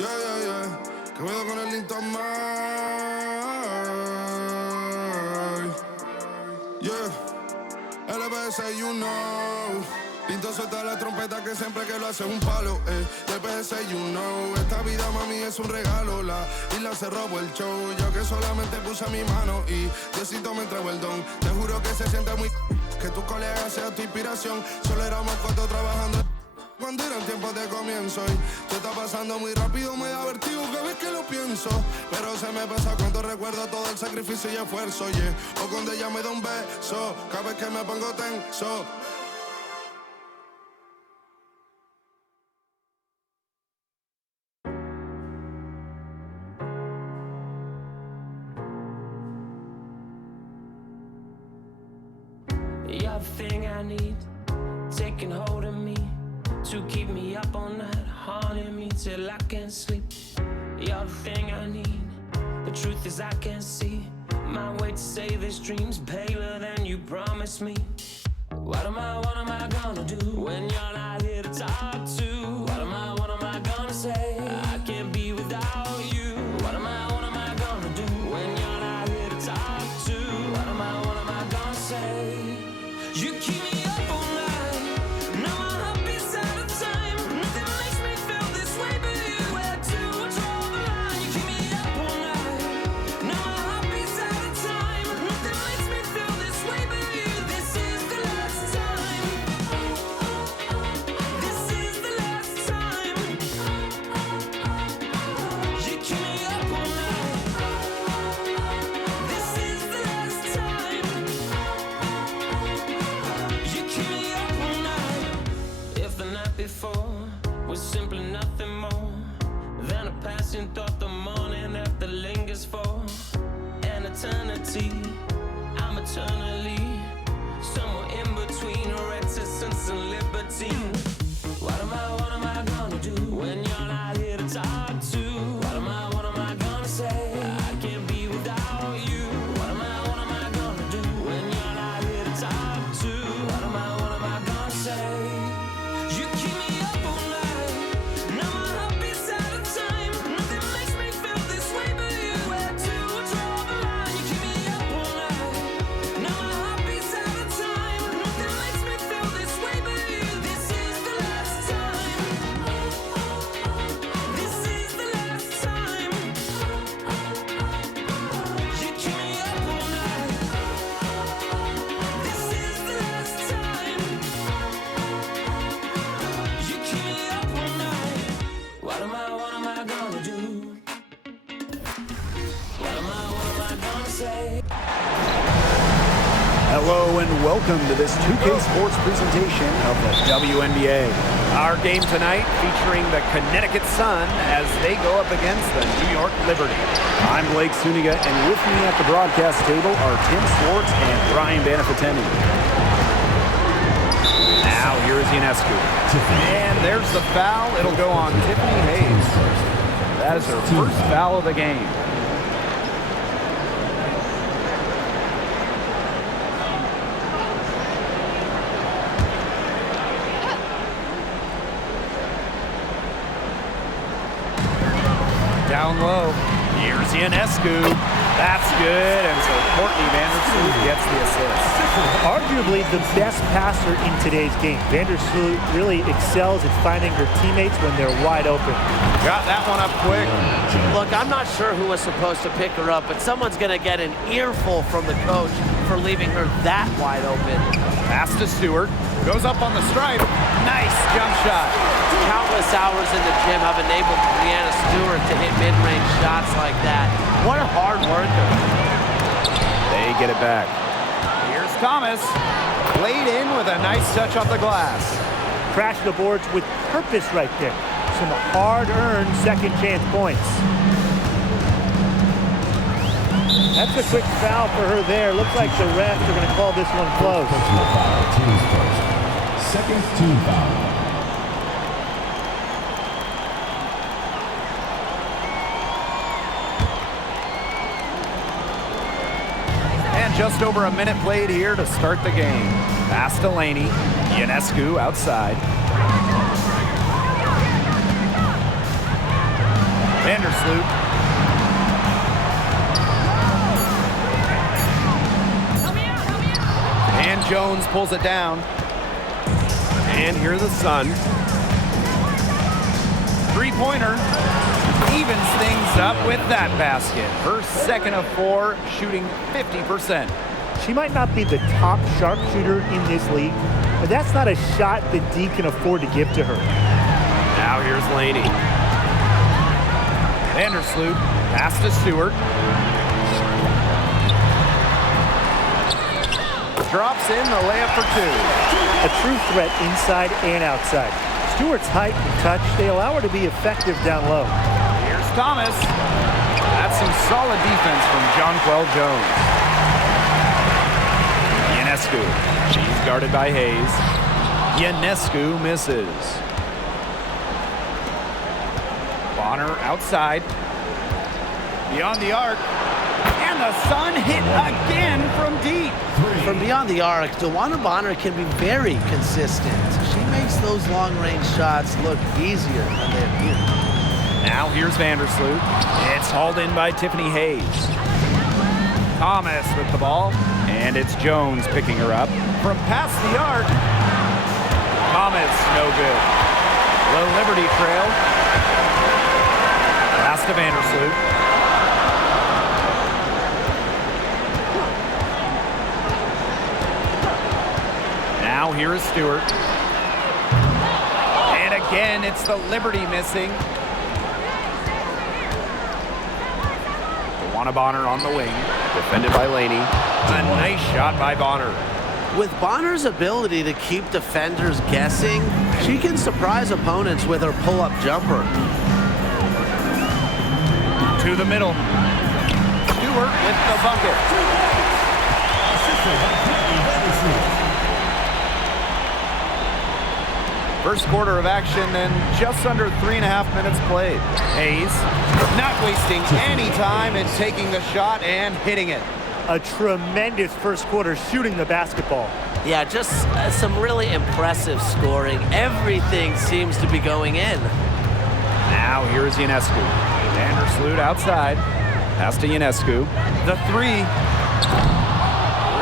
Que cuido con el lindo mal. LBS, you know. Pinto suelta la trompeta que siempre que lo hace es un palo. LBS, you know. Esta vida, mami, es un regalo. La isla se robó el show. Yo que solamente puse mi mano y Diosito me entregó el don. Te juro que se siente muy que tus colegas sean tu inspiración. Solo éramos cuatro trabajando cuando eran tiempos de comienzo. Y tú está pasando muy rápido, me da vertigo cada vez que lo pienso. Pero se me pasa cuando recuerdo todo el sacrificio y esfuerzo, o cuando ella me da un beso, cada vez que me pongo tenso. You're the thing I need, taking hold of me, to keep me up all night, haunting me till I can't sleep. You're the thing I need, the truth is I can't see my way to say this dream's paler than you promised me. What am I gonna do when you're not here to talk to? What am I gonna say? I can't be without you. What am I gonna do when you're not here to talk to? What am I gonna say? You keep me up all night, now my heart beats out of time. Nothing makes me feel this way but you. Where to draw the line? You keep me up all night, now my heart beats out of time. Nothing makes me feel this way but you. This is the last time. This is the last time. You keep me up all night. This is the last time. You keep me up all night. If the night before was simply nothing more than a passing thought, the morning after lingers for an eternity. I'm eternally somewhere in between reticence and libertine. What am I gonna do when you're not here to talk to? What am I gonna say? I can't be without you. What am I gonna do when you're not here to talk to? What am I gonna say? You keep me up all night, now my heart beats out of time. Nothing makes me feel this way but you. Where to draw the line? You keep me up all night, now my heart beats out of time. Nothing makes me feel this way but you. This is the last time. This is the last time. You keep me up all night. This is the last time. You keep me up all night. What am I gonna do? What am I gonna say? Hello and welcome to this 2K Sports presentation of the WNBA. Our game tonight featuring the Connecticut Sun as they go up against the New York Liberty. I'm Blake Suniga, and with me at the broadcast table are Tim Swartz and Brian Banafiteni. Now here's Ionescu. And there's the foul. It'll go on Tiffany Hayes. That is her first foul of the game. Down low. Here's Ionescu. That's good. And so Courtney Vandersloot gets the assist. Arguably the best passer in today's game. Vandersloot really excels at finding her teammates when they're wide open. Got that one up quick. Look, I'm not sure who was supposed to pick her up, but someone's going to get an earful from the coach for leaving her that wide open. Pass to Stewart. Goes up on the stripe. Nice jump shot. Countless hours in the gym have enabled Dewanna Stewart to hit mid-range shots like that. What a hard worker. They get it back. Here's Thomas. Played in with a nice touch off the glass. Crashed the boards with purpose right there. Some hard-earned second chance points. That's a quick foul for her there. Looks like the refs are going to call this one close. Second team foul. And just over a minute played here to start the game. Pass to Laney. Ionescu outside. Vandersloot. And Jones pulls it down. And here the Sun. Three-pointer evens things up with that basket. Her second of 4, shooting 50%. She might not be the top sharpshooter in this league, but that's not a shot that D can afford to give to her. Now here's Laney. Vandersloot, pass to Stewart. Drops in the layup for 2. A true threat inside and outside. Stewart's height and touch, they allow her to be effective down low. Here's Thomas. That's some solid defense from Jonquel Jones. Ionescu. She's guarded by Hayes. Ionescu misses. Bonner outside. Beyond the arc. And the Sun hit again from deep. From beyond the arc, Dewanna Bonner can be very consistent. She makes those long-range shots look easier than they appear. Now here's Vandersloot. It's hauled in by Tiffany Hayes. Thomas with the ball, and it's Jones picking her up. From past the arc, Thomas, no good. The Liberty trail. Pass to Vandersloot. Now here is Stewart. And again, it's the Liberty missing. Dewanna Bonner on the wing, defended by Laney. A nice shot by Bonner. With Bonner's ability to keep defenders guessing, she can surprise opponents with her pull-up jumper. To the middle. Stewart with the bucket. First quarter of action and just under 3.5 minutes played. Hayes not wasting any time and taking the shot and hitting it. A tremendous first quarter shooting the basketball. Yeah, just some really impressive scoring. Everything seems to be going in. Now here's Ionescu. Vandersloot outside. Pass to Ionescu. The 3.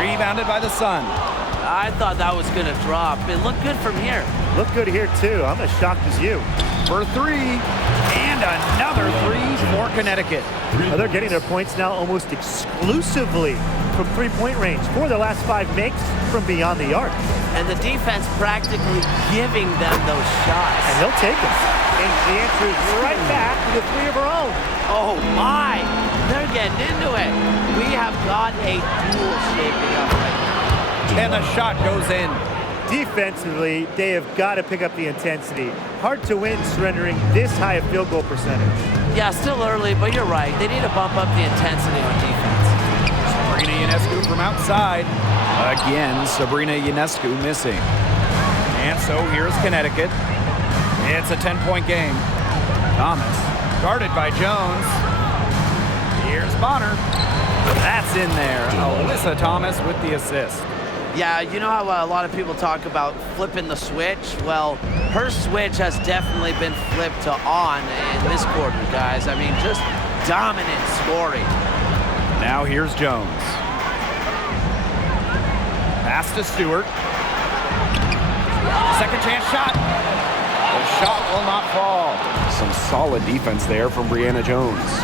Rebounded by the Sun. I thought that was going to drop. It looked good from here. Look good here, too. I'm as shocked as you. For 3. And another 3 for Connecticut. They're getting their points now almost exclusively from three-point range. 4 of their last 5 makes from beyond the arc. And the defense practically giving them those shots. And they'll take them. And the answer is right back to the 3 of her own. Oh, my. They're getting into it. We have got a duel shaping up right now. And the shot goes in. Defensively, they have got to pick up the intensity. Hard to win surrendering this high a field goal percentage. Yeah, still early, but you're right. They need to bump up the intensity on defense. Sabrina Ionescu from outside. Again, Sabrina Ionescu missing. And so here's Connecticut. It's a 10-point game. Thomas, guarded by Jones. Here's Bonner. That's in there. Alyssa Thomas with the assist. Yeah, you know how a lot of people talk about flipping the switch? Well, her switch has definitely been flipped to on in this quarter, guys. I mean, just dominant scoring. Now here's Jones. Pass to Stewart. Second chance shot. The shot will not fall. Some solid defense there from Brianna Jones.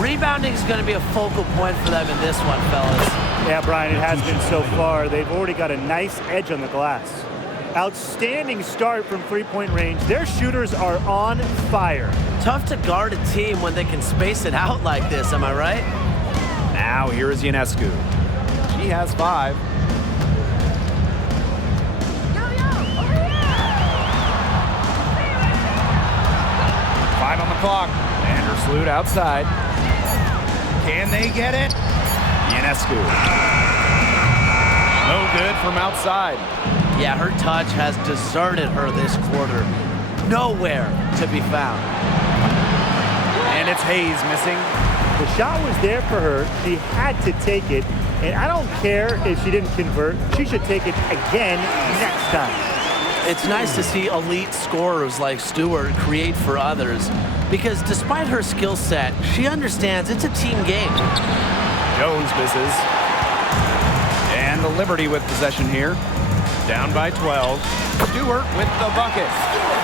Rebounding is going to be a focal point for them in this one, fellas. Yeah, Brian, it has been so far. They've already got a nice edge on the glass. Outstanding start from three-point range. Their shooters are on fire. Tough to guard a team when they can space it out like this, am I right? Now here is Ionescu. She has 5. Five on the clock. Vandersloot outside. Can they get it? Ionescu. No good from outside. Yeah, her touch has deserted her this quarter. Nowhere to be found. And it's Hayes missing. The shot was there for her. She had to take it. And I don't care if she didn't convert. She should take it again next time. It's nice to see elite scorers like Stewart create for others, because despite her skill set, she understands it's a team game. Jones misses. And the Liberty with possession here. Down by 12. Stewart with the bucket.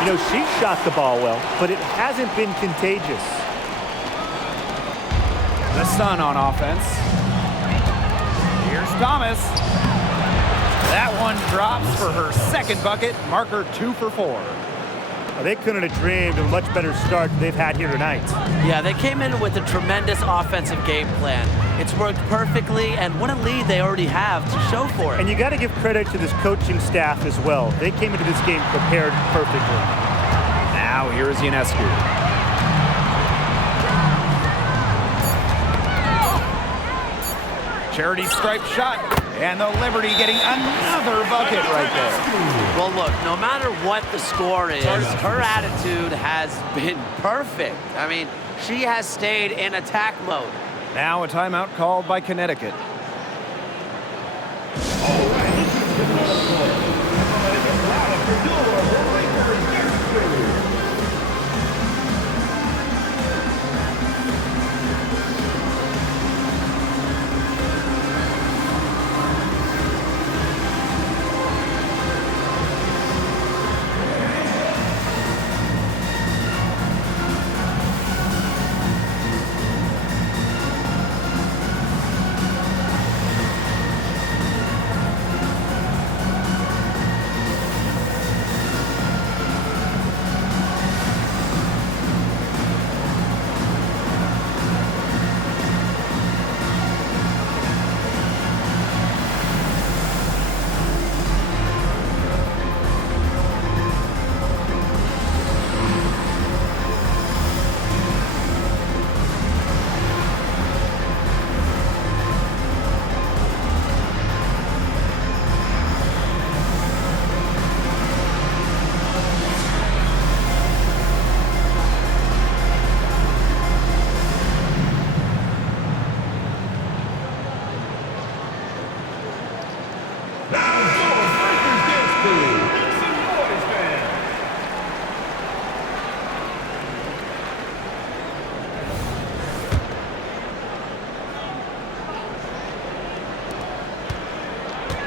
You know, she shot the ball well, but it hasn't been contagious. The Sun on offense. Here's Thomas. That one drops for her second bucket. Marker 2 for 4. They couldn't have dreamed of a much better start than they've had here tonight. Yeah, they came in with a tremendous offensive game plan. It's worked perfectly, and what a lead they already have to show for it. And you got to give credit to this coaching staff as well. They came into this game prepared perfectly. Now here's Ionescu. Charity stripe shot, and the Liberty getting another bucket right there. Well, look, no matter what the score is, her attitude has been perfect. I mean, she has stayed in attack mode. Now a timeout called by Connecticut.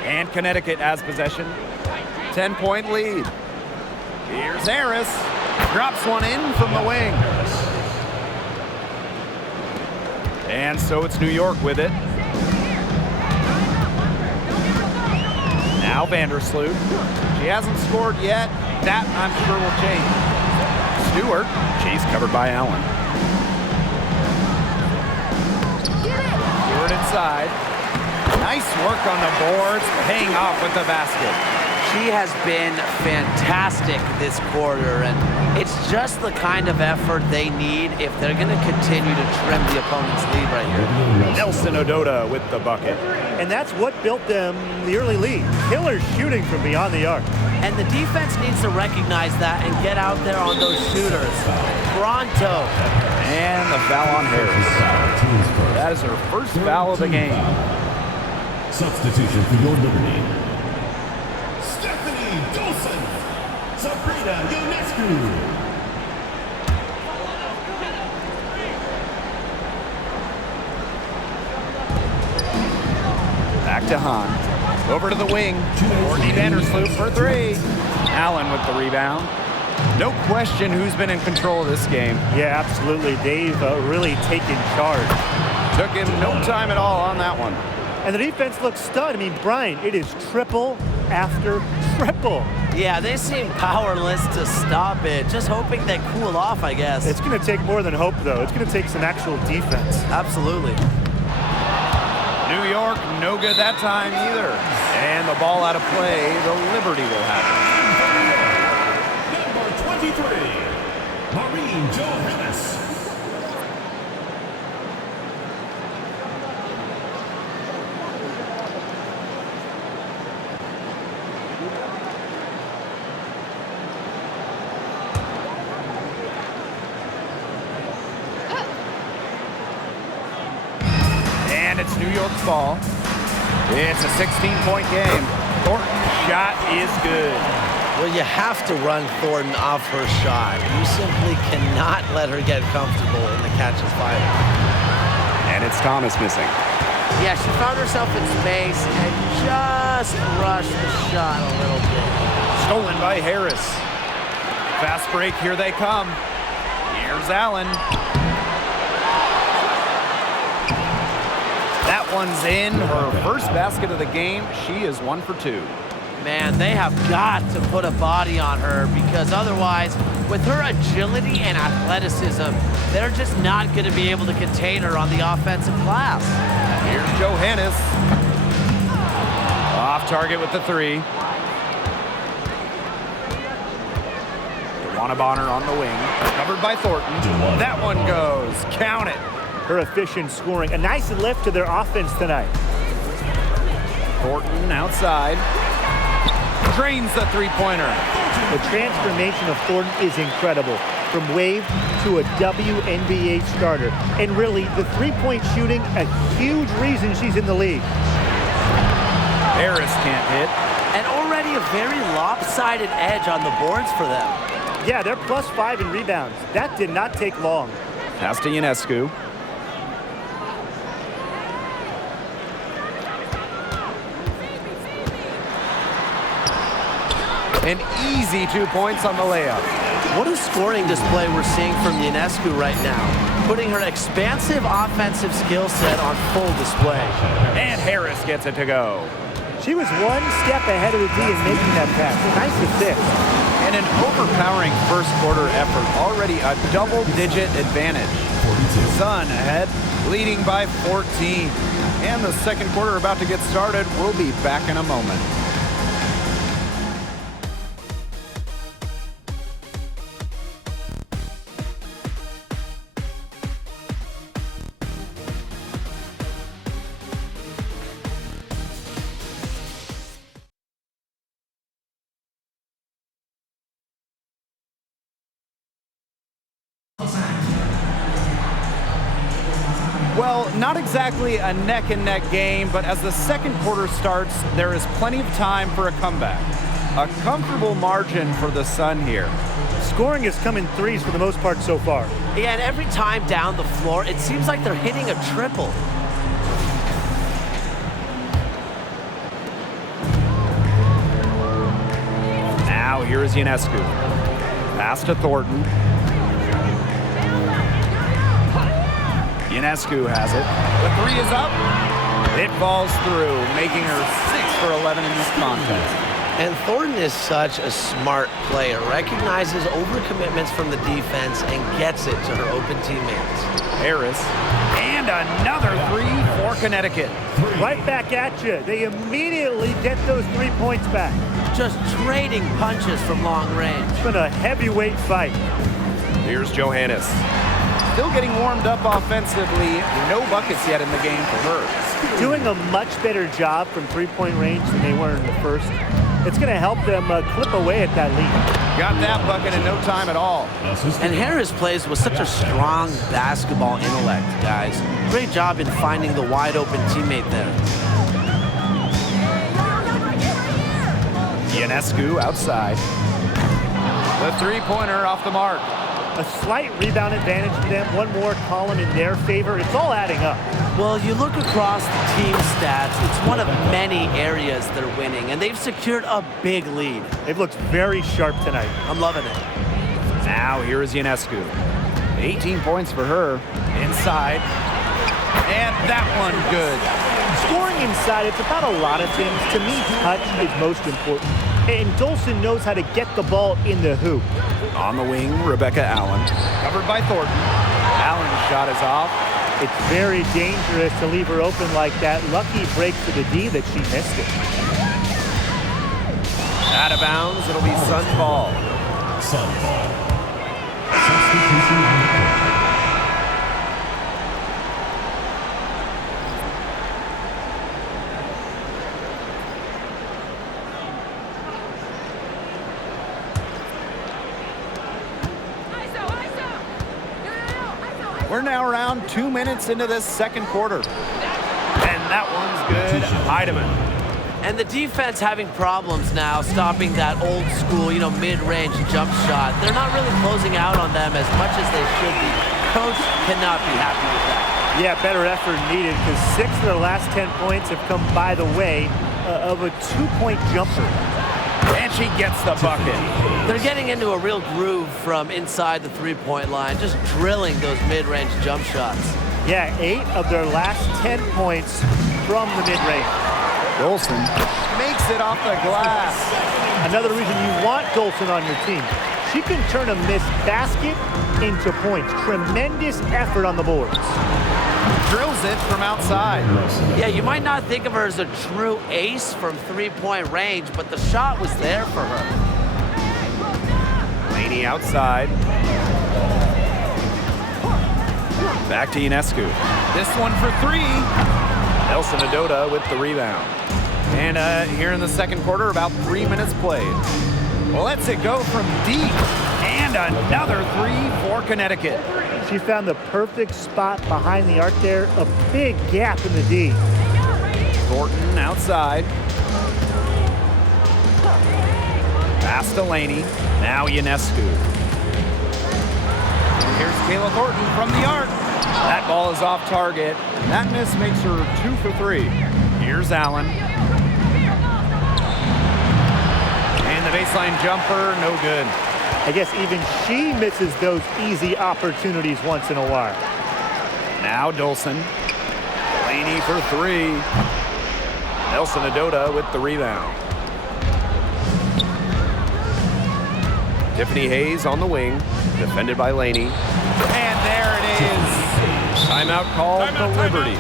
And Connecticut has possession. 10-point lead. Here's Harris. Drops one in from the wing. And so it's New York with it. Now Vandersloot. She hasn't scored yet. That, I'm sure, will change. Stewart. She's covered by Allen. Stewart inside. Nice work on the boards, paying off with the basket. She has been fantastic this quarter, and it's just the kind of effort they need if they're going to continue to trim the opponent's lead right here. Nelson Ododa with the bucket. And that's what built them the early lead. Killer shooting from beyond the arc. And the defense needs to recognize that and get out there on those shooters. Pronto. And the foul on Harris. That is her first foul of the game. Substitution for your Liberty. Stephanie Dolson. Sabrina Ionescu. Back to Hahn. Over to the wing. Courtney Vandersloot for 3. Allen with the rebound. No question who's been in control of this game. Yeah, absolutely. They've really taken charge. Took him no time at all on that one. And the defense looks stunned. I mean, Brian, it is triple after triple. Yeah, they seem powerless to stop it. Just hoping they cool off, I guess. It's going to take more than hope, though. It's going to take some actual defense. Absolutely. New York, no good that time either. And the ball out of play, the Liberty will have it. Number 23, Maureen Johannes. And it's New York's ball. It's a 16-point game. Thornton's shot is good. Well, you have to run Thornton off her shot. You simply cannot let her get comfortable in the catch-and-fire. And it's Thomas missing. Yeah, she found herself in space and just rushed the shot a little bit. Stolen by Harris. Fast break, here they come. Here's Allen. That one's in. Her first basket of the game. She is 1 for 2. Man, they have got to put a body on her because otherwise, with her agility and athleticism, they're just not going to be able to contain her on the offensive glass. Here's Johannes. Off target with the 3. Dewanna Bonner on the wing. Covered by Thornton. That one goes. Count it. Her efficient scoring. A nice lift to their offense tonight. Thornton outside. Drains the three-pointer. The transformation of Thornton is incredible. From wave to a WNBA starter. And really, the three-point shooting, a huge reason she's in the league. Harris can't hit. And already a very lopsided edge on the boards for them. Yeah, they're +5 in rebounds. That did not take long. Pass to Ionescu. An easy 2 points on the layup. What a scoring display we're seeing from Ionescu right now, putting her expansive offensive skill set on full display. And Harris gets it to go. She was one step ahead of the D in making that pass. A nice assist. And an overpowering first quarter effort. Already a double-digit advantage. Sun ahead, leading by 14. And the second quarter about to get started. We'll be back in a moment. Well, not exactly a neck-and-neck game, but as the second quarter starts, there is plenty of time for a comeback. A comfortable margin for the Sun here. Scoring has come in threes for the most part so far. Yeah, and every time down the floor, it seems like they're hitting a triple. Now here is Ionescu. Pass to Thornton. Ionescu has it. The 3 is up. It falls through, making her 6 for 11 in this contest. And Thornton is such a smart player, recognizes overcommitments from the defense and gets it to her open teammates. Harris. And another 3 for Connecticut. Right back at you. They immediately get those 3 points back. Just trading punches from long range. It's been a heavyweight fight. Here's Johannes. Still getting warmed up offensively. No buckets yet in the game for her. Doing a much better job from three-point range than they were in the first. It's going to help them clip away at that lead. Got that bucket in no time at all. And Harris plays with such a strong basketball intellect, guys. Great job in finding the wide-open teammate there. Ionescu outside. The three-pointer off the mark. A slight rebound advantage for them. One more column in their favor. It's all adding up. Well, you look across the team stats, it's one of many areas they're winning, and they've secured a big lead. They've looked very sharp tonight. I'm loving it. Now here is Ionescu. 18 points for her. Inside. And that one good. Scoring inside, it's about a lot of things. To me, touch is most important. And Dolson knows how to get the ball in the hoop. On the wing, Rebecca Allen. Covered by Thornton. Allen's shot is off. It's very dangerous to leave her open like that. Lucky break for the D that she missed it. Out of bounds, it'll be Sun ball. Sun ball. Substitution on the court. We're now around 2 minutes into this second quarter. And that one's good. Heidemann. And the defense having problems now stopping that old school, mid-range jump shot. They're not really closing out on them as much as they should be. Coach cannot be happy with that. Yeah, better effort needed because 6 of their last 10 points have come by the way of a 2-point jumper. And she gets the bucket. They're getting into a real groove from inside the three-point line, just drilling those mid-range jump shots. Yeah, 8 of their last 10 points from the mid-range. Dolson makes it off the glass. Another reason you want Dolson on your team. She can turn a missed basket into points. Tremendous effort on the boards. Drills it from outside. Yeah, you might not think of her as a true ace from three-point range, but the shot was there for her. Laney outside. Back to Ionescu. This one for 3. Nelson Adota with the rebound. And here in the second quarter, about 3 minutes played. Lets it go from deep. And another 3 for Connecticut. She found the perfect spot behind the arc there. A big gap in the D. Thornton outside. Pass to Laney. Now Ionescu. And here's Kayla Thornton from the arc. That ball is off target. That miss makes her 2 for 3. Here's Allen. And the baseline jumper, no good. I guess even she misses those easy opportunities once in a while. Now Dolson. Laney for 3. Nelson Adota with the rebound. Tiffany Hayes on the wing, defended by Laney. And there it is. Timeout called for Liberty.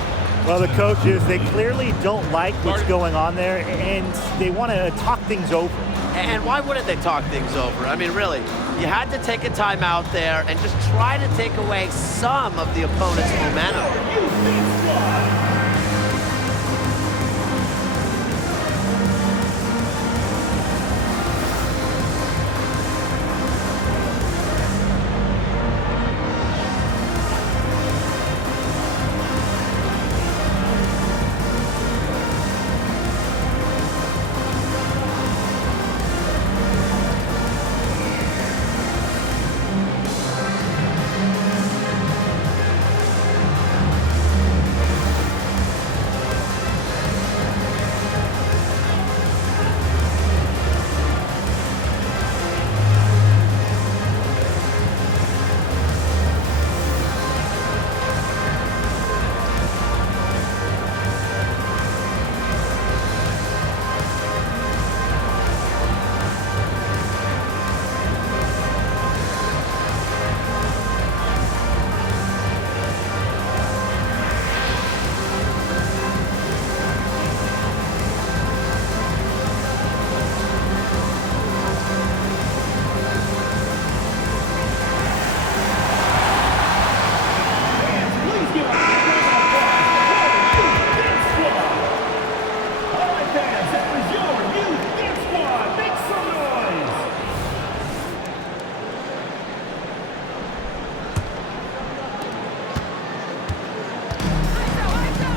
Well, the coaches, they clearly don't like what's going on there, and they want to talk things over. And why wouldn't they talk things over? I mean, really, you had to take a timeout there and just try to take away some of the opponent's momentum.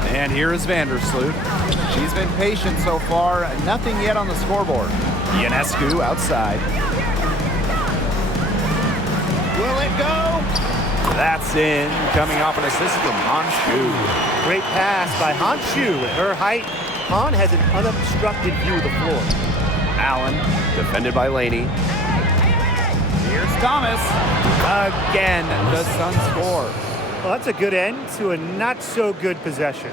And here is Vandersloot. She's been patient so far. Nothing yet on the scoreboard. Ionescu outside. Will it go? That's in. Coming off an assist from Hanshu. Great pass by Hanshu. At her height, Han has an unobstructed view of the floor. Allen, defended by Laney. Here's Thomas. Again, the Suns score. Well, that's a good end to a not-so-good possession.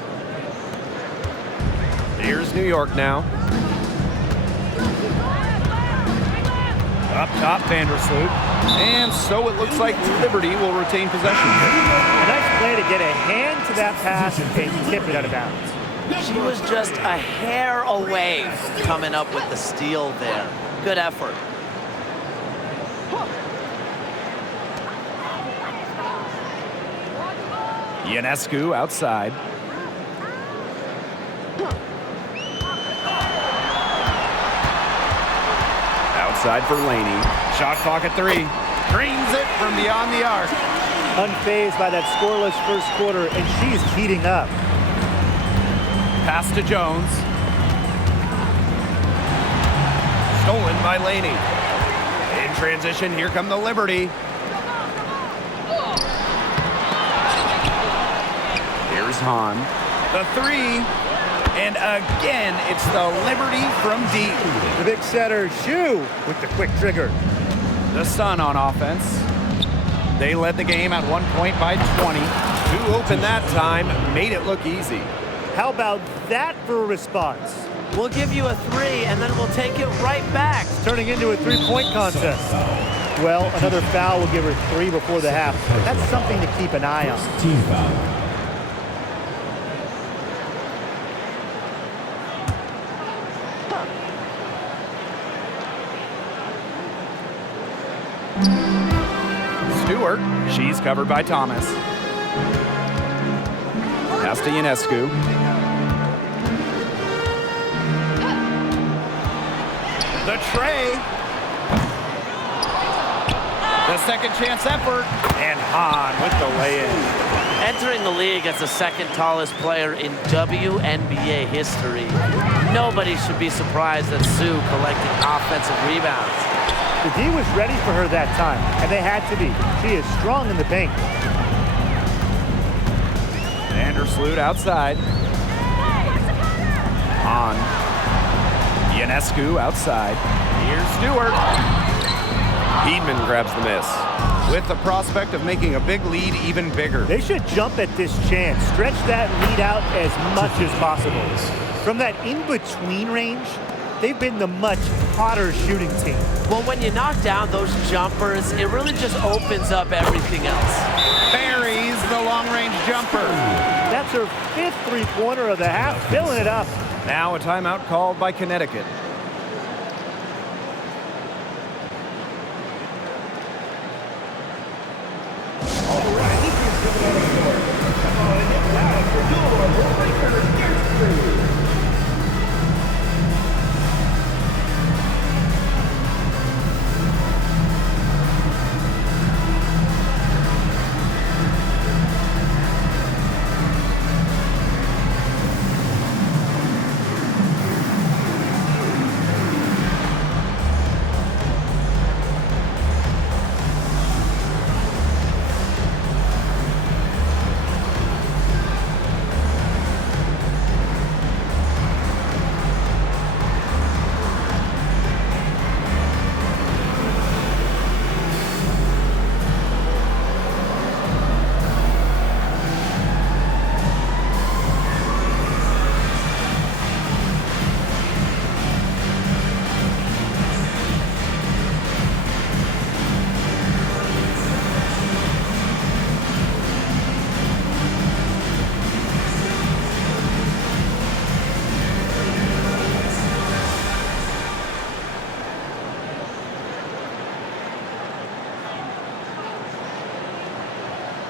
Here's New York now. Up top, Vandersloot. And so it looks like Liberty will retain possession. A nice play to get a hand to that pass and tip it out of bounds. She was just a hair away from coming up with the steal there. Good effort. Ionescu outside. Outside for Laney. Shot clock at 3. Drains it from beyond the arc. Unfazed by that scoreless first quarter, and she's heating up. Pass to Jones. Stolen by Laney. In transition, here come the Liberty. Here's Hahn. The three. And again, it's the Liberty from deep. The big setter, Shu, with the quick trigger. The Sun on offense. They led the game at 1 point by 20. Who opened that time made it look easy. How about that for a response? We'll give you a 3, and then we'll take it right back. Turning into a 3-point contest. Well, another foul will give her 3 before the half. That's something to keep an eye on. Team foul. Stewart, she's covered by Thomas. Pass to Ionescu. The tray. The second chance effort. And Hahn with the lay-in. Entering the league as the second tallest player in WNBA history, nobody should be surprised that Sue collecting offensive rebounds. The D was ready for her that time, and they had to be. She is strong in the paint. Vandersloot outside. On. Ionescu outside. Here's Stewart. Heedman grabs the miss, with the prospect of making a big lead even bigger. They should jump at this chance. Stretch that lead out as much as possible. From that in-between range, they've been the much hotter shooting team. Well, when you knock down those jumpers, it really just opens up everything else. Buries the long-range jumper. That's her 5th three-pointer of the half, filling it up. Now a timeout called by Connecticut.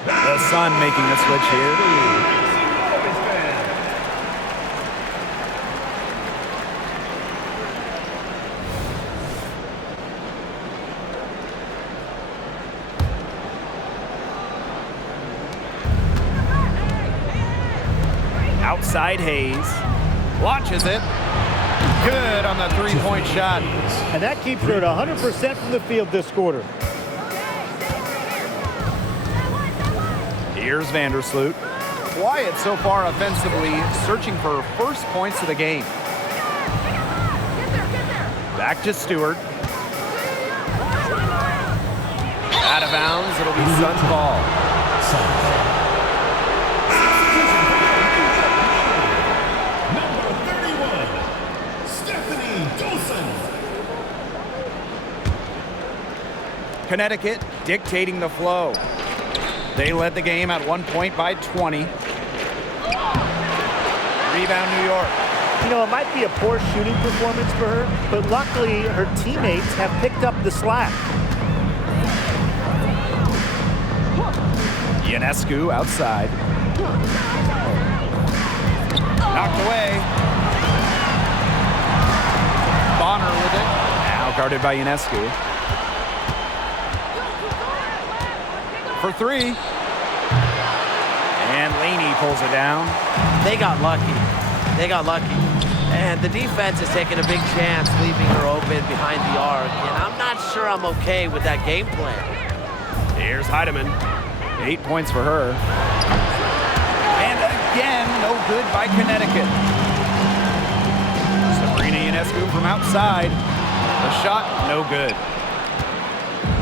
The Sun making a switch here. Outside Hayes. Launches it. Good on the three-point shot. And that keeps her at 100% from the field this quarter. Here's Vandersloot. Quiet so far offensively, searching for her first points of the game. Back to Stewart. Out of bounds, it'll be Sun's ball. Connecticut dictating the flow. They led the game at 1 point by 20. Rebound, New York. You know, it might be a poor shooting performance for her, but luckily her teammates have picked up the slack. Ionescu outside. Knocked away. Bonner with it. Now guarded by Ionescu. For three. And Laney pulls it down. They got lucky. They got lucky. And the defense is taking a big chance, leaving her open behind the arc. And I'm not sure I'm okay with that game plan. Here's Heidemann. 8 points for her. And again, no good by Connecticut. Sabrina Ionescu from outside. The shot, no good.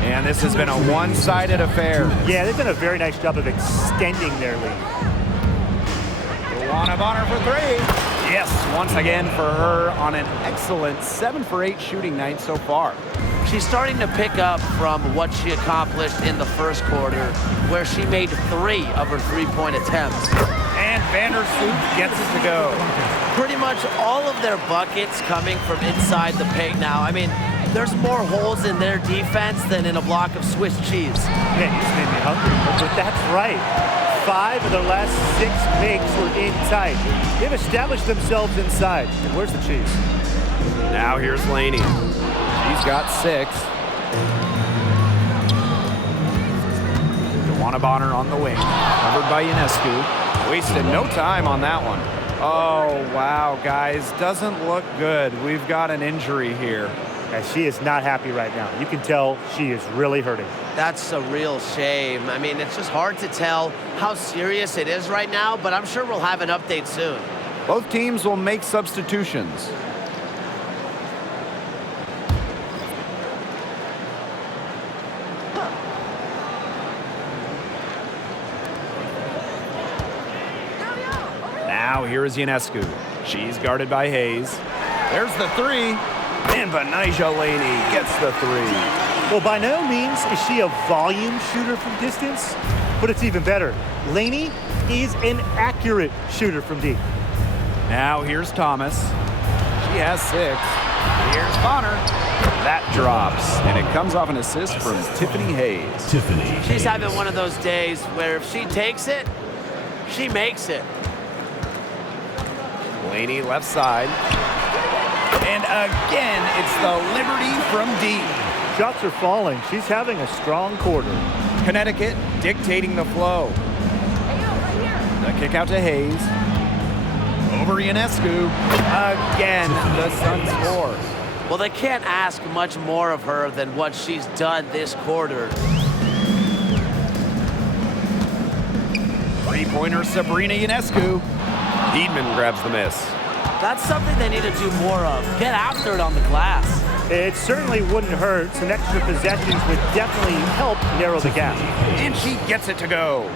And this has been a one-sided affair. Yeah, they've done a very nice job of extending their lead. Dewanna Bonner for 3. Yes, once again for her on an excellent 7 for 8 shooting night so far. She's starting to pick up from what she accomplished in the first quarter, where she made 3 of her three-point attempts. And Vandersloot gets it to go. Pretty much all of their buckets coming from inside the paint now. I mean, there's more holes in their defense than in a block of Swiss cheese. Man, you just made me hungry, but that's right. 5 of their last 6 makes were inside. They've established themselves inside. And where's the cheese? Now here's Laney. She's got 6. Dewanna Bonner on the wing, covered by Ionescu. Wasted no time on that one. Oh, wow, guys, doesn't look good. We've got an injury here. And she is not happy right now. You can tell she is really hurting. That's a real shame. I mean, it's just hard to tell how serious it is right now, but I'm sure we'll have an update soon. Both teams will make substitutions. Now here is Ionescu. She's guarded by Hayes. There's the 3. And Betnijah Laney gets the 3. Well, by no means is she a volume shooter from distance, but it's even better. Laney is an accurate shooter from deep. Now here's Thomas. She has 6. Here's Bonner. That drops, and it comes off an assist from Tiffany Hayes. She's having one of those days where if she takes it, she makes it. Laney left side. And again, it's the Liberty from deep. Shots are falling. She's having a strong quarter. Connecticut dictating the flow. The kick out to Hayes. Over Ionescu. Again, the Suns score. Well, they can't ask much more of her than what she's done this quarter. Three-pointer Sabrina Ionescu. Hiedman grabs the miss. That's something they need to do more of. Get after it on the glass. It certainly wouldn't hurt. Some extra possessions would definitely help narrow the gap. And she gets it to go.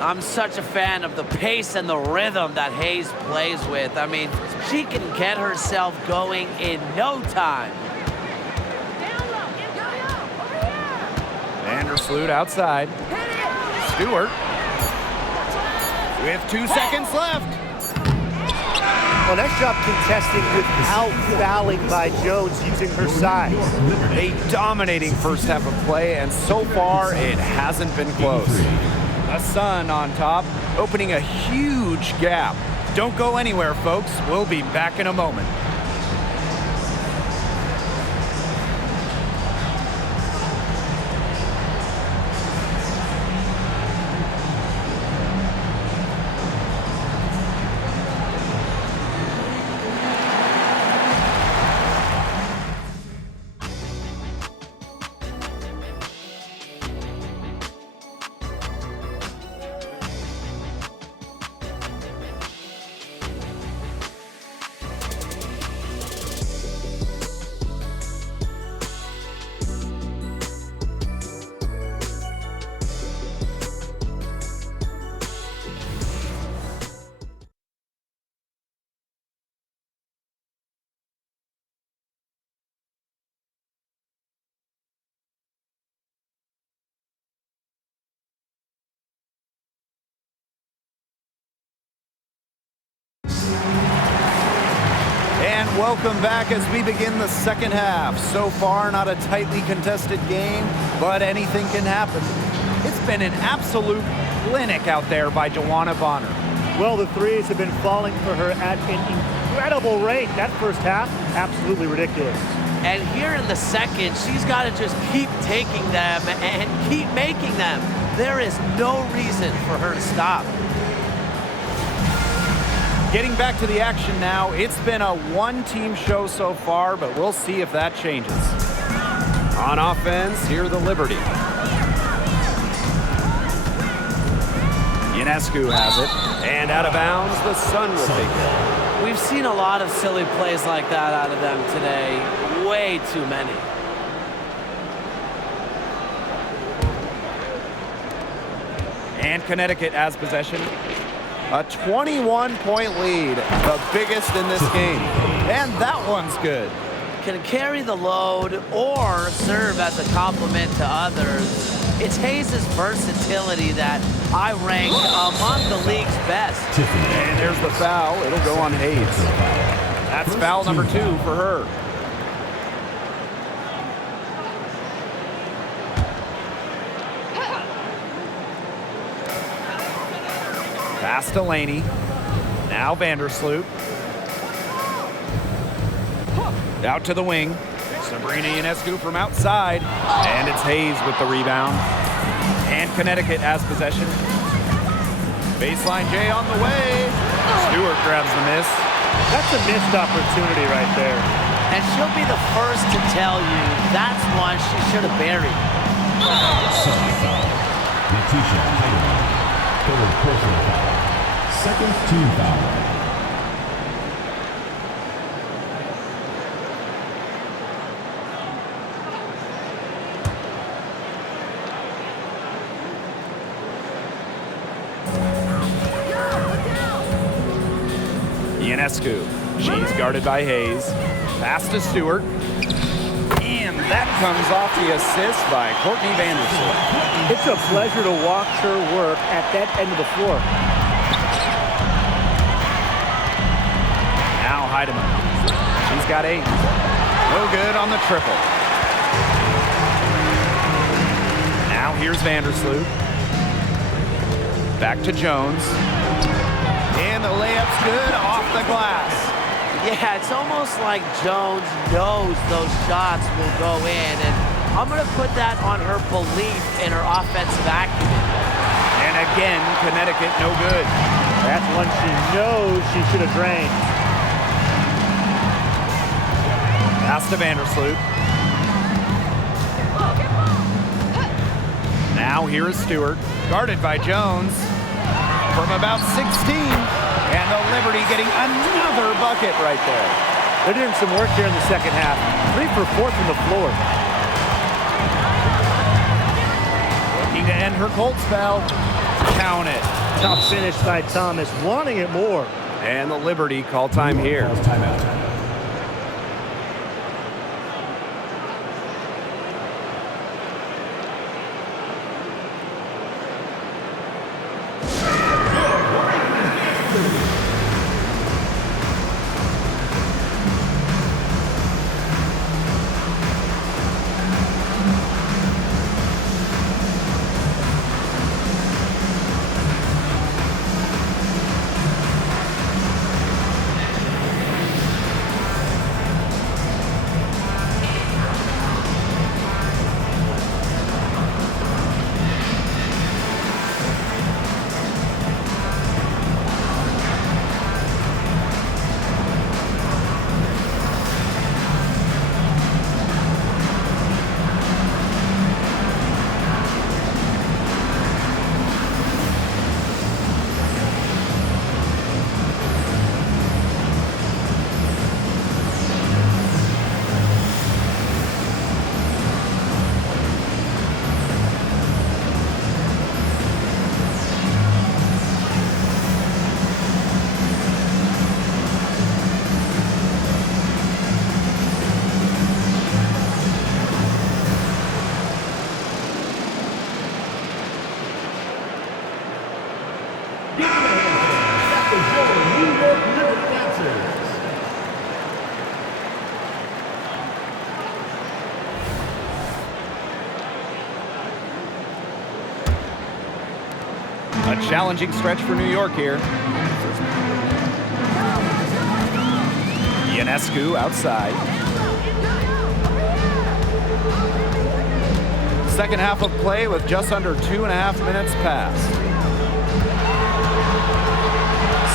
I'm such a fan of the pace and the rhythm that Hayes plays with. I mean, she can get herself going in no time. Vandersloot outside. Stewart. With 2 seconds left. Well, nice job contesting without fouling by Jones using her size. A dominating first half of play, and so far it hasn't been close. The Sun on top, opening a huge gap. Don't go anywhere, folks. We'll be back in a moment. And welcome back as we begin the second half. So far, not a tightly contested game, but anything can happen. It's been an absolute clinic out there by Dewanna Bonner. Well, the threes have been falling for her at an incredible rate. That first half, absolutely ridiculous. And here in the second, she's got to just keep taking them and keep making them. There is no reason for her to stop. Getting back to the action now. It's been a one-team show so far, but we'll see if that changes. On offense, here the Liberty. Ionescu has it, and out of bounds, the Sun will take it. We've seen a lot of silly plays like that out of them today. Way too many. And Connecticut has possession. A 21-point lead, the biggest in this game. And that one's good. Can carry the load or serve as a compliment to others. It's Hayes' versatility that I rank among the league's best. And there's the foul. It'll go on Hayes. That's foul number 2 for her. Pass to Laney. Now Vandersloot. Out to the wing. Sabrina Ionescu from outside. And it's Hayes with the rebound. And Connecticut has possession. Baseline J on the way. Stewart grabs the miss. That's a missed opportunity right there. And she'll be the first to tell you that's one she should have buried. Betnijah Laney, third personal foul. Second team foul. Ionescu. She's guarded by Hayes. Pass to Stewart. And that comes off the assist by Courtney Vandersloot. It's a pleasure to watch her work at that end of the floor. Now Heidemann. She's got 8. No good on the triple. Now here's Vandersloot. Back to Jones. And the layup's good off the glass. Yeah, it's almost like Jones knows those shots will go in, and I'm going to put that on her belief in her offensive acumen. And again, Connecticut no good. That's one she knows she should have drained. Pass to Vandersloot. Now here is Stewart, guarded by Jones from about 16. And the Liberty getting another bucket right there. They're doing some work here in the second half. 3 for 4 from the floor. Looking to end her cold spell. Count it. Tough finish by Thomas, wanting it more. And the Liberty call time here. Timeout. A challenging stretch for New York here. Ionescu outside. Second half of play with just under 2.5 minutes passed.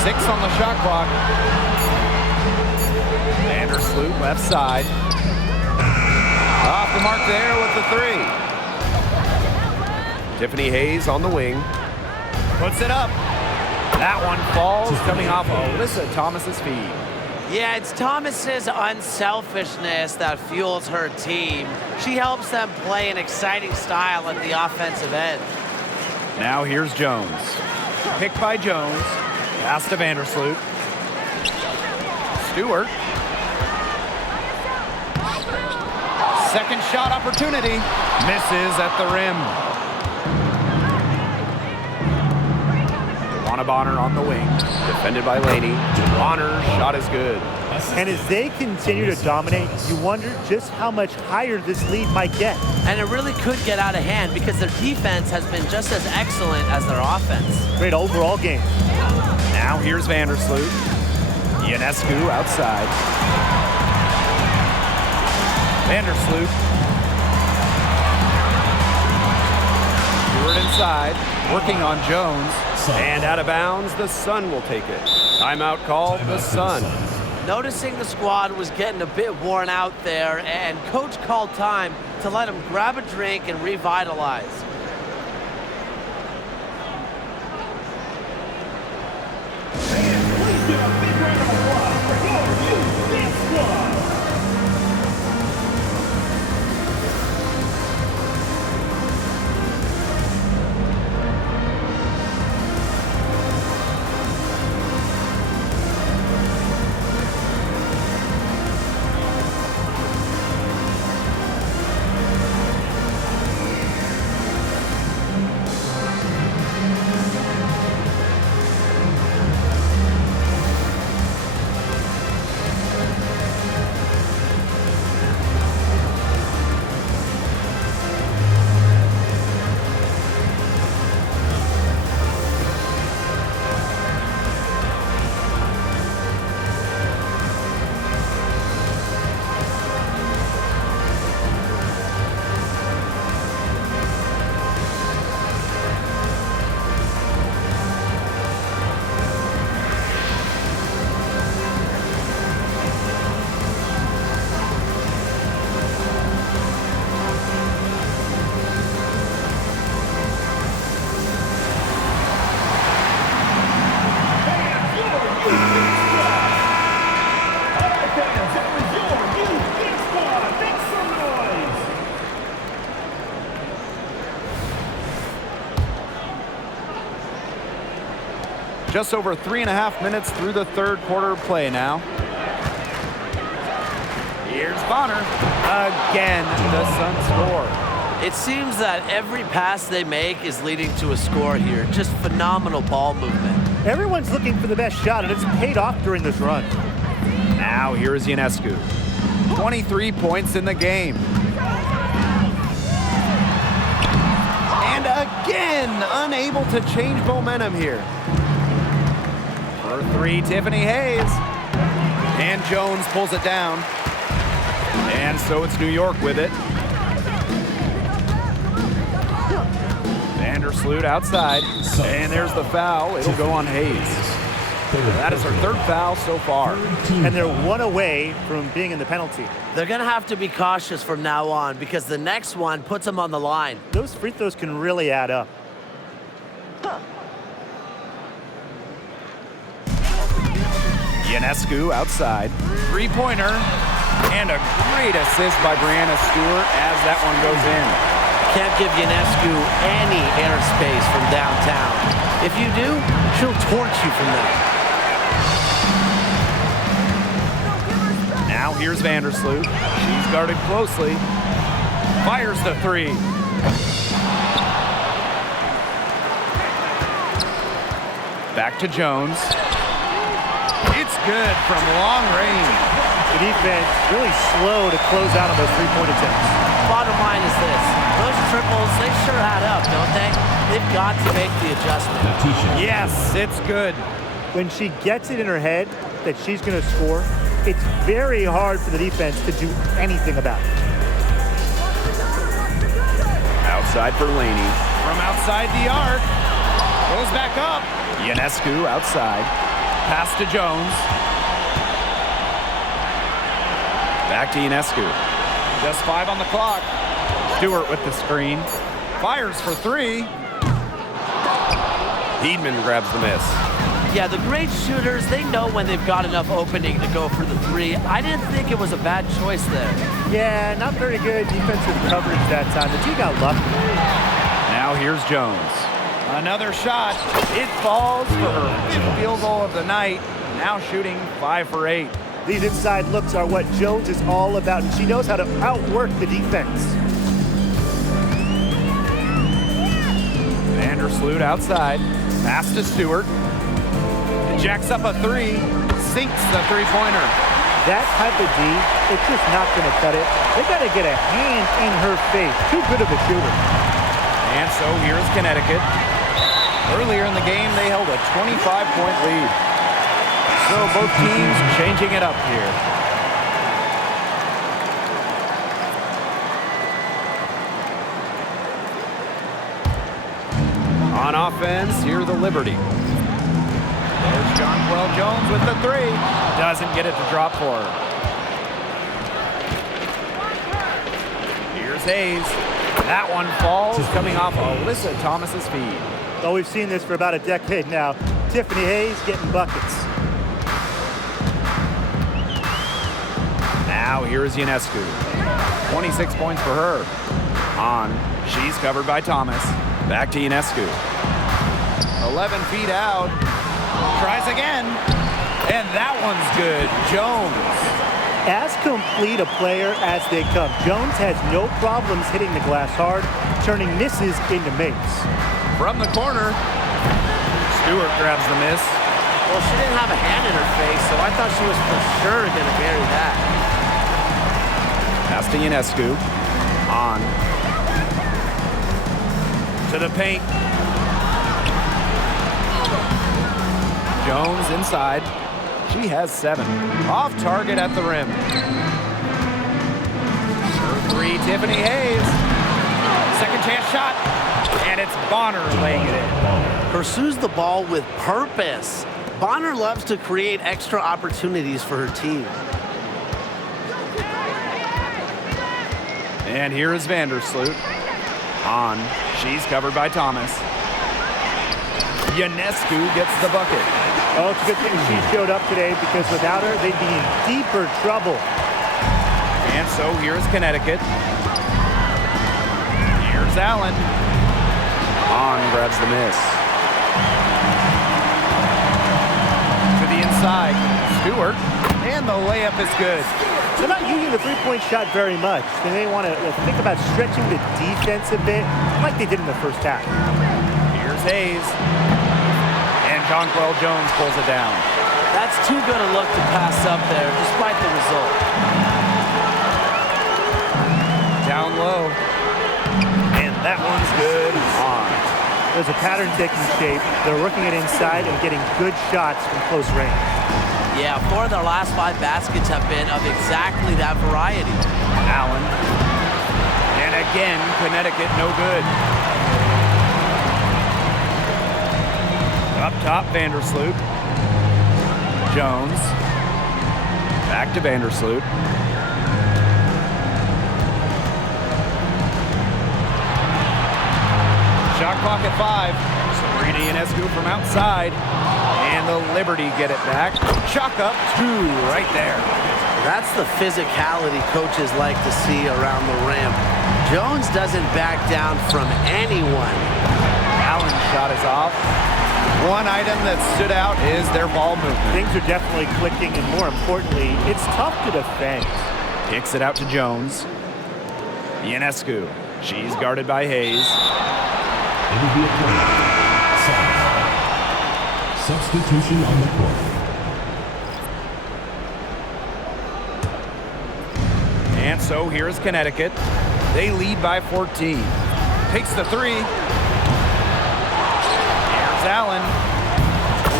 6 on the shot clock. Vandersloot left side. Off the mark there with the 3. Tiffany Hayes on the wing. Puts it up. That one falls coming off Alyssa Thomas's feed. Yeah, it's Thomas's unselfishness that fuels her team. She helps them play an exciting style at the offensive end. Now here's Jones. Picked by Jones. Pass to Vandersloot. Stewart. Second shot opportunity. Misses at the rim. Dewanna Bonner on the wing. Defended by Laney. Bonner's shot is good. And as they continue to dominate, you wonder just how much higher this lead might get. And it really could get out of hand because their defense has been just as excellent as their offense. Great overall game. Now here's Vandersloot. Ionescu outside. Vandersloot. Stewart inside. Working on Jones. And out of bounds, the Sun will take it. Timeout called, the Sun. Noticing the squad was getting a bit worn out there, and coach called time to let them grab a drink and revitalize. Please give a big round of applause for your youth dance squad. Just over 3.5 minutes through the third quarter of play now. Here's Bonner. Again, the Sun score. It seems that every pass they make is leading to a score here. Just phenomenal ball movement. Everyone's looking for the best shot, and it's paid off during this run. Now here's Ionescu. 23 points in the game. And again, unable to change momentum here. For 3, Tiffany Hayes. And Jones pulls it down. And so it's New York with it. Vandersloot outside. And there's the foul. It'll go on Hayes. That is her third foul so far. And they're one away from being in the penalty. They're going to have to be cautious from now on because the next one puts them on the line. Those free throws can really add up. Ionescu outside. Three-pointer. And a great assist by Brianna Stewart as that one goes in. Can't give Ionescu any airspace from downtown. If you do, she'll torch you from there. Now here's Vandersloot. She's guarded closely. Fires the 3. Back to Jones. It's good from long range. The defense really slow to close out on those three-point attempts. Bottom line is this. Those triples, they sure add up, don't they? They've got to make the adjustment. Yes, it's good. When she gets it in her head that she's going to score, it's very hard for the defense to do anything about it. Outside for Laney. From outside the arc. Goes back up. Ionescu outside. Pass to Jones. Back to Ionescu. Just 5 on the clock. Stewart with the screen. Fires for 3. Heedman grabs the miss. Yeah, the great shooters, they know when they've got enough opening to go for the 3. I didn't think it was a bad choice there. Yeah, not very good defensive coverage that time. The team got lucky. Now here's Jones. Another shot. It falls for her 5th field goal of the night. Now shooting 5 for 8. These inside looks are what Jones is all about, and she knows how to outwork the defense. Vandersloot outside. Pass to Stewart. Jacks up a 3. Sinks the three-pointer. That type of D, it's just not going to cut it. They got to get a hand in her face. Too good of a shooter. And so here's Connecticut. Earlier in the game, they held a 25-point lead. So both teams changing it up here. On offense, here the Liberty. There's Jonquel Jones with the 3. Doesn't get it to drop for her. Here's Hayes. That one falls, coming off Alyssa Thomas's feed. Oh, we've seen this for about a decade now. Tiffany Hayes getting buckets. Now here's Ionescu. 26 points for her. On. She's covered by Thomas. Back to Ionescu. 11 feet out. Tries again. And that one's good. Jones. As complete a player as they come, Jones has no problems hitting the glass hard, turning misses into makes. From the corner, Stewart grabs the miss. Well, she didn't have a hand in her face, so I thought she was for sure going to bury that. Pass to Ionescu. On. To the paint. Jones inside. She has 7. Off target at the rim. For 3, Tiffany Hayes. Second chance shot. And it's Bonner laying it in. Pursues the ball with purpose. Bonner loves to create extra opportunities for her team. And here is Vandersloot. On. She's covered by Thomas. Ionescu gets the bucket. Oh, it's a good thing she showed up today, because without her, they'd be in deeper trouble. And so here's Connecticut. Here's Allen. On grabs the miss. To the inside. Stewart. And the layup is good. They're not using the three-point shot very much. They may want to think about stretching the defense a bit, like they did in the first half. Here's Hayes. And Jonquel Jones pulls it down. That's too good a look to pass up there, despite the result. Down low. And that one's good. On. There's a pattern taking shape. They're working it inside and getting good shots from close range. Yeah, 4 of their last 5 baskets have been of exactly that variety. Allen. And again, Connecticut no good. Up top, Vandersloot. Jones. Back to Vandersloot. Shot clock at 5. Sabrina Ionescu from outside. And the Liberty get it back. Chalk up 2 right there. That's the physicality coaches like to see around the rim. Jones doesn't back down from anyone. Allen's shot is off. One item that stood out is their ball movement. Things are definitely clicking, and more importantly, it's tough to defend. Kicks it out to Jones. Ionescu. She's guarded by Hayes. Substitution on the court. And so here's Connecticut. They lead by 14. Takes the 3. Here's Allen.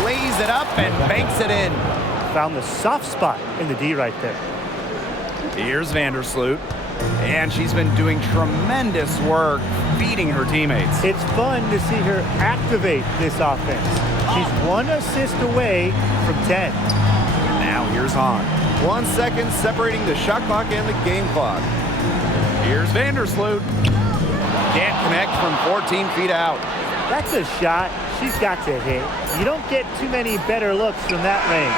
Lays it up and banks it in. Found the soft spot in the D right there. Here's Vandersloot. And she's been doing tremendous work feeding her teammates. It's fun to see her activate this offense. She's 1 assist away from 10. Now here's Hahn. 1 second separating the shot clock and the game clock. Here's Vandersloot. Can't connect from 14 feet out. That's a shot she's got to hit. You don't get too many better looks from that range.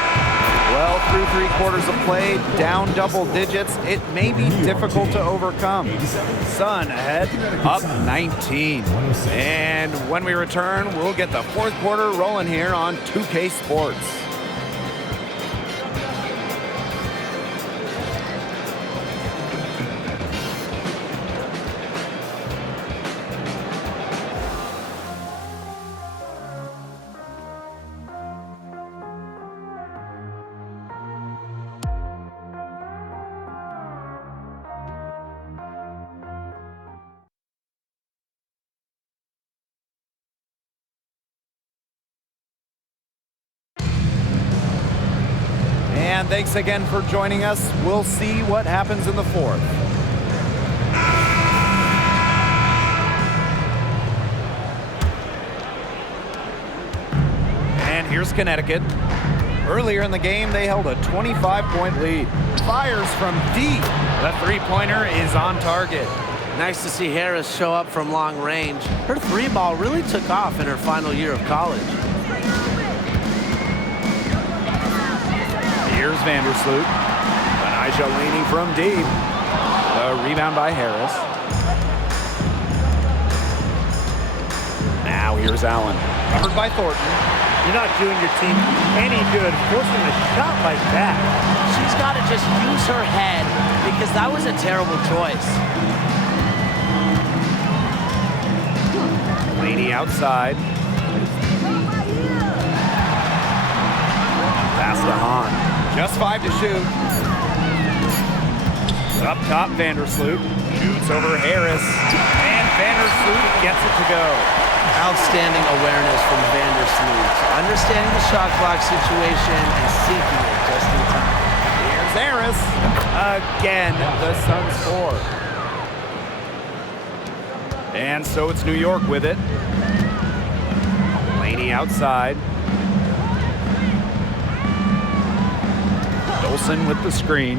Well, through 3 quarters of play, down double digits, it may be difficult to overcome. Sun ahead, up 19. And when we return, we'll get the 4th quarter rolling here on 2K Sports. And thanks again for joining us. We'll see what happens in the 4th. And here's Connecticut. Earlier in the game, they held a 25-point lead. Fires from deep. The 3-pointer is on target. Nice to see Harris show up from long range. Her 3-ball really took off in her final year of college. Here's Vandersloot. Betnijah Laney from deep. The rebound by Harris. Now here's Allen. Covered by Thornton. You're not doing your team any good forcing a shot like that. She's got to just use her head because that was a terrible choice. Laney outside. Pass to Hahn. Just 5 to shoot. Up top, Vandersloot. Shoots over Harris. And Vandersloot gets it to go. Outstanding awareness from Vandersloot. Understanding the shot clock situation and seeking it just in time. Here's Harris. Again, the Suns score. And so it's New York with it. Laney outside. Olsen with the screen.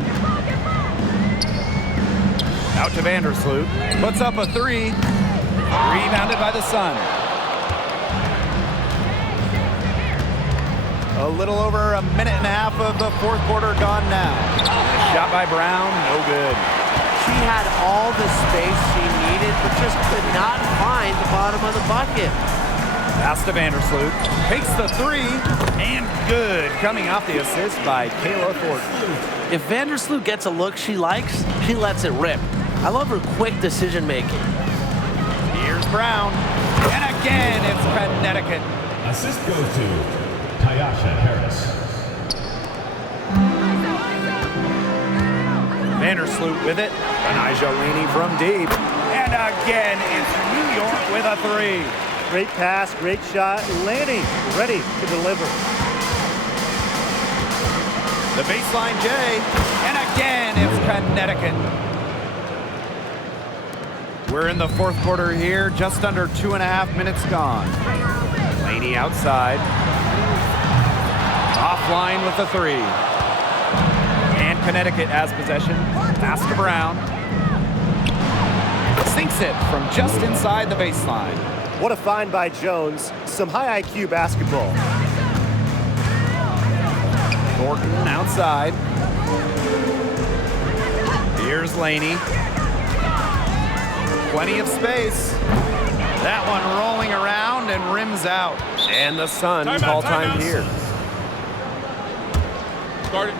Out to Vandersloot. Puts up a 3. Rebounded by the Sun. A little over a minute and a half of the 4th quarter gone now. Shot by Brown, no good. She had all the space she needed, but just could not find the bottom of the bucket. Pass to Vandersloot. Takes the 3, and good. Coming off the assist by Kayla Thornton. If Vandersloot gets a look she likes, she lets it rip. I love her quick decision making. Here's Brown. And again, it's Connecticut. Assist goes to Tyasha Harris. Vandersloot with it. Betnijah Laney from deep. And again, it's New York with a 3. Great pass, great shot. Laney ready to deliver. The baseline J. And again, it's Connecticut. We're in the 4th quarter here, just under 2.5 minutes gone. Laney outside. Offline with the 3. And Connecticut has possession. Pass to Brown. Sinks it from just inside the baseline. What a find by Jones. Some high IQ basketball. Thornton outside. Here's Laney. Plenty of space. That one rolling around and rims out. And the Sun call time here. Started.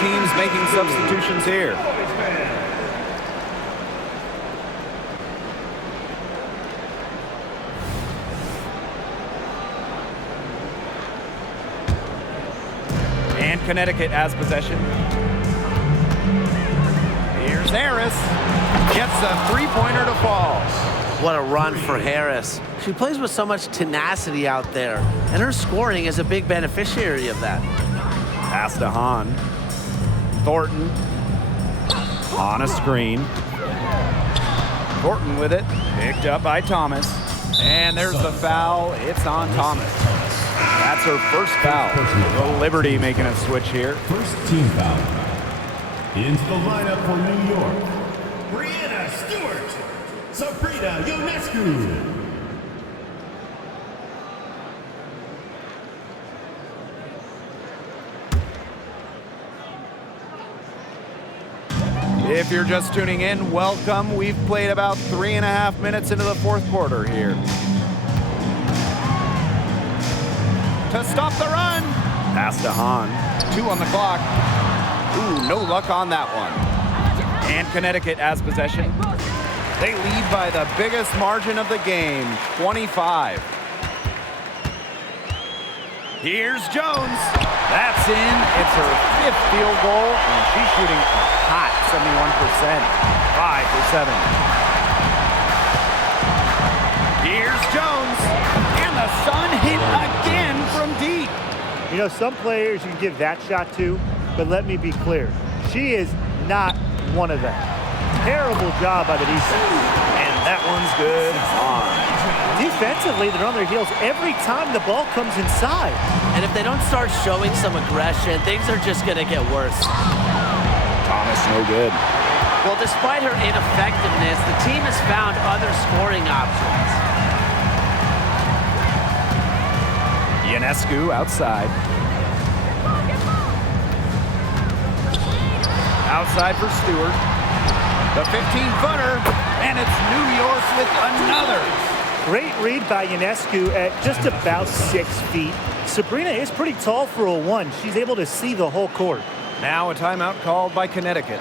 teams making substitutions here. And Connecticut has possession. Here's Harris. Gets a three-pointer to fall. What a run for Harris. She plays with so much tenacity out there, and her scoring is a big beneficiary of that. Pass to Hahn. Thornton on a screen. Thornton with it. Picked up by Thomas. And there's the foul. It's on Thomas. That's her first foul. The Liberty making a switch here. First team foul. Into the lineup for New York, Brianna Stewart, Sabrina Ionescu. If you're just tuning in, welcome. We've played about 3.5 minutes into the fourth quarter here. To stop the run. Pass to Hahn. 2 on the clock. Ooh, no luck on that one. And Connecticut has possession. They lead by the biggest margin of the game, 25. Here's Jones. That's in. It's her 5th field goal, and she's shooting a hot 71%. 5 for 7. Here's Jones. And the Sun hit again from deep. You know, some players you can give that shot to, but let me be clear. She is not one of them. Terrible job by the defense. And that one's good on. Defensively, they're on their heels every time the ball comes inside. And if they don't start showing some aggression, things are just going to get worse. Thomas, no good. Well, despite her ineffectiveness, the team has found other scoring options. Ionescu outside. Outside for Stewart. The 15-footer, and it's New York with another. Great read by Ionescu at just about 6 feet. Sabrina is pretty tall for a 1. She's able to see the whole court. Now a timeout called by Connecticut.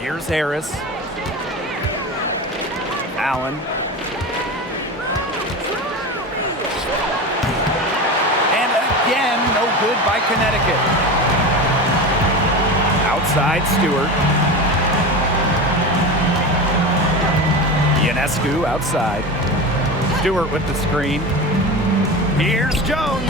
Here's Harris. Allen. And again, no good by Connecticut. Outside Stewart. Ionescu outside. Stewart with the screen. Here's Jones.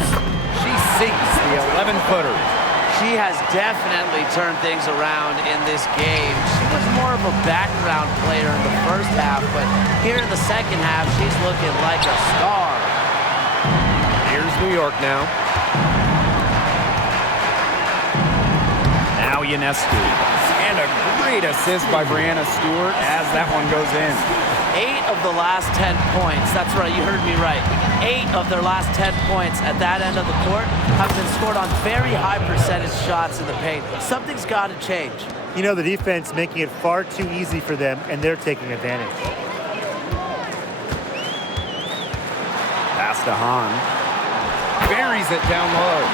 She sinks the 11-footer. She has definitely turned things around in this game. She was more of a background player in the first half, but here in the second half, she's looking like a star. Here's New York now. Now Ionescu. And a great assist by Brianna Stewart as that one goes in. 8 of the last 10 points, that's right, you heard me right. 8 of their last 10 points at that end of the court have been scored on very high percentage shots in the paint. Something's got to change. You know, the defense making it far too easy for them, and they're taking advantage. Pass to Hahn. Buries it down low.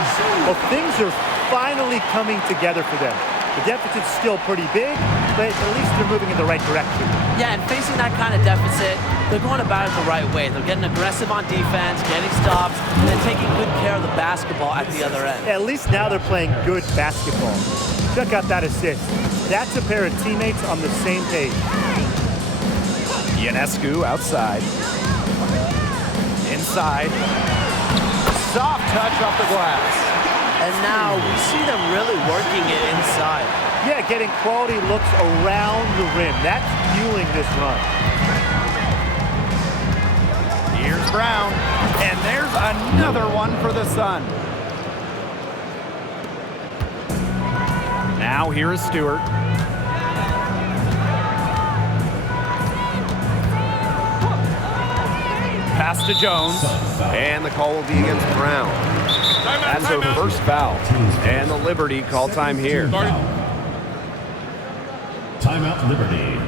Well, things are finally coming together for them. The deficit's still pretty big, but at least they're moving in the right direction. Yeah, and facing that kind of deficit, they're going about it the right way. They're getting aggressive on defense, getting stops, and then taking good care of the basketball at the other end. At least now they're playing good basketball. Check out that assist. That's a pair of teammates on the same page. Ionescu outside. Inside. Soft touch off the glass. And now we see them really working it inside. Yeah, getting quality looks around the rim. That's fueling this run. Here's Brown. And there's another one for the Sun. Now here is Stewart. Pass to Jones. And the call will be against Brown. That's her first foul. And the Liberty call time here. Timeout, Liberty.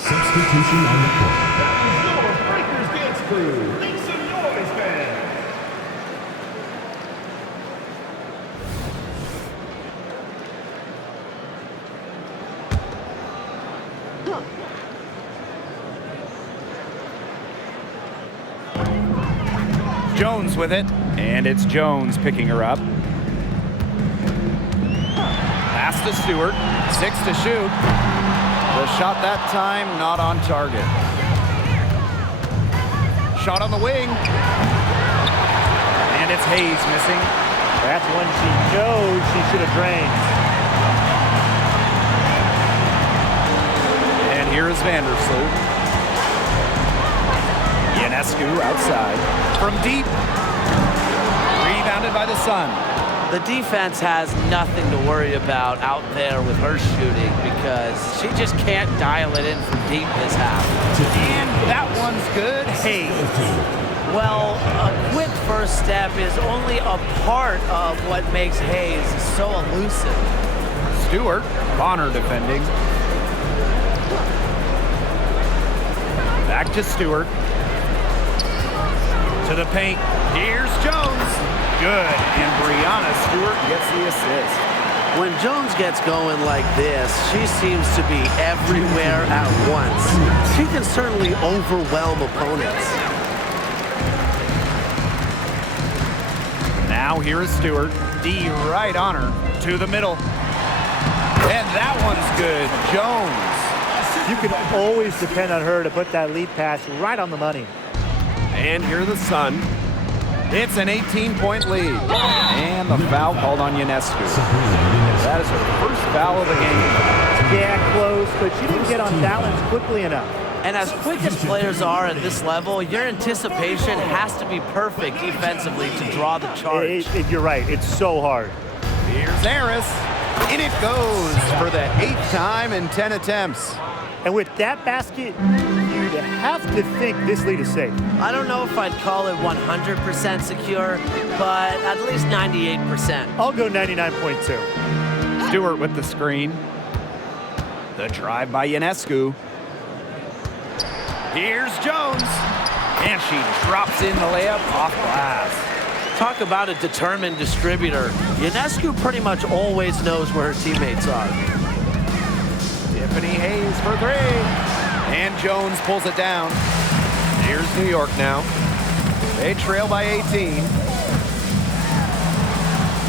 Substitution on the court. Your Breakers Dance Crew. Make some noise, fans. Jones with it. And it's Jones picking her up. Pass to Stewart. 6 to shoot. The shot that time, not on target. Shot on the wing. And it's Hayes missing. That's one she knows she should have drained. And here is Vandersloot. Ionescu outside. From deep. Rebounded by the Sun. The defense has nothing to worry about out there with her shooting because she just can't dial it in from deep this half. And that one's good. Hayes. Well, a quick first step is only a part of what makes Hayes so elusive. Stewart. Bonner defending. Back to Stewart. To the paint. Here's Jones. Good, and Breanna Stewart gets the assist. When Jones gets going like this, she seems to be everywhere at once. She can certainly overwhelm opponents. Now here is Stewart. D right on her. To the middle. And that one's good. Jones. You can always depend on her to put that lead pass right on the money. And here the Sun. It's an 18-point lead. And the foul called on Ionescu. That is her first foul of the game. Yeah, close, but she didn't get on balance quickly enough. And as quick as players are at this level, your anticipation has to be perfect defensively to draw the charge. You're right, it's so hard. Here's Harris. In it goes for the 8th time in 10 attempts. And with that basket, you'd have to think this lead is safe. I don't know if I'd call it 100% secure, but at least 98%. I'll go 99.2. Stewart with the screen. The drive by Ionescu. Here's Jones. And she drops in the layup off glass. Talk about a determined distributor. Ionescu pretty much always knows where her teammates are. Tiffany Hayes for 3. And Jones pulls it down. Here's New York now. They trail by 18.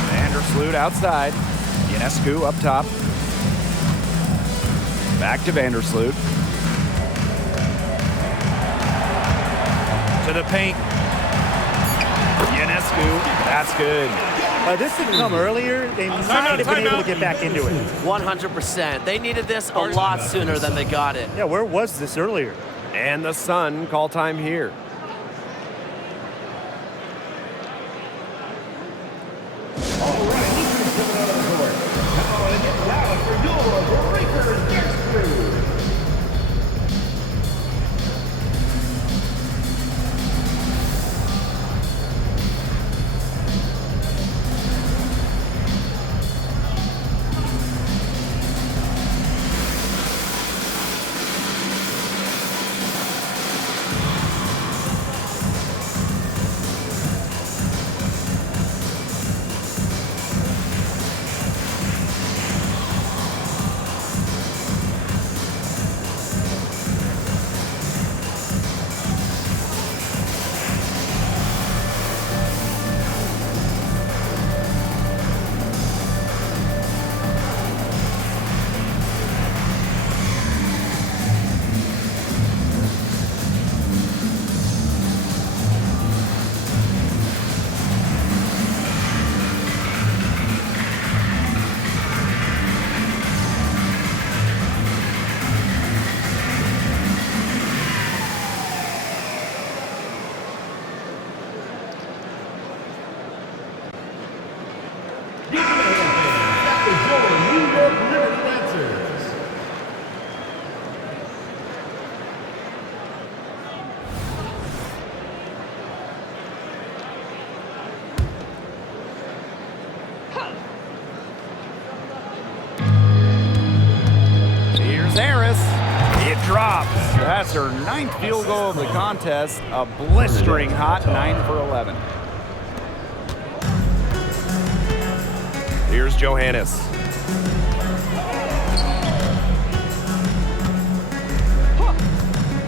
Vandersloot outside. Ionescu up top. Back to Vandersloot. To the paint. Ionescu, that's good. This didn't come earlier. They might have been able to get back into it. 100%. They needed this a lot sooner than they got it. Yeah, where was this earlier? And the Sun call time here. All right, Lakers coming out of the court. Come on and get loud for your Lakers next crew. That's her 9th field goal of the contest, a blistering hot 9 for 11. Here's Johannes.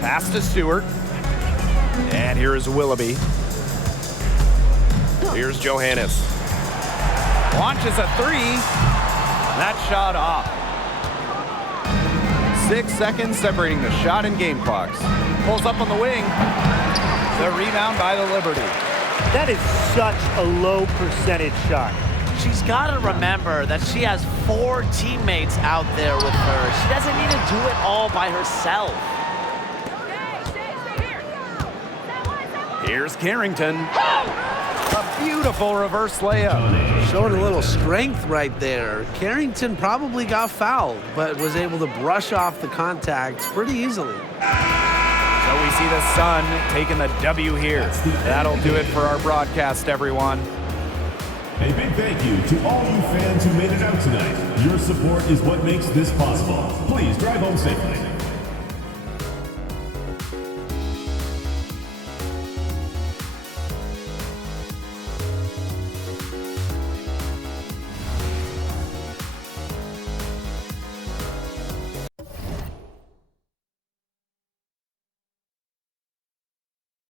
Pass to Stewart. And here is Willoughby. Here's Johannes. Launches a 3. That shot off. 6 seconds separating the shot and game clocks. Pulls up on the wing. The rebound by the Liberty. That is such a low percentage shot. She's got to remember that she has 4 teammates out there with her. She doesn't need to do it all by herself. Here's Carrington. A beautiful reverse layup. Showing a little strength right there. Carrington probably got fouled, but was able to brush off the contact pretty easily. So we see the Sun taking the W here. That'll do it for our broadcast, everyone. A big thank you to all you fans who made it out tonight. Your support is what makes this possible. Please drive home safely.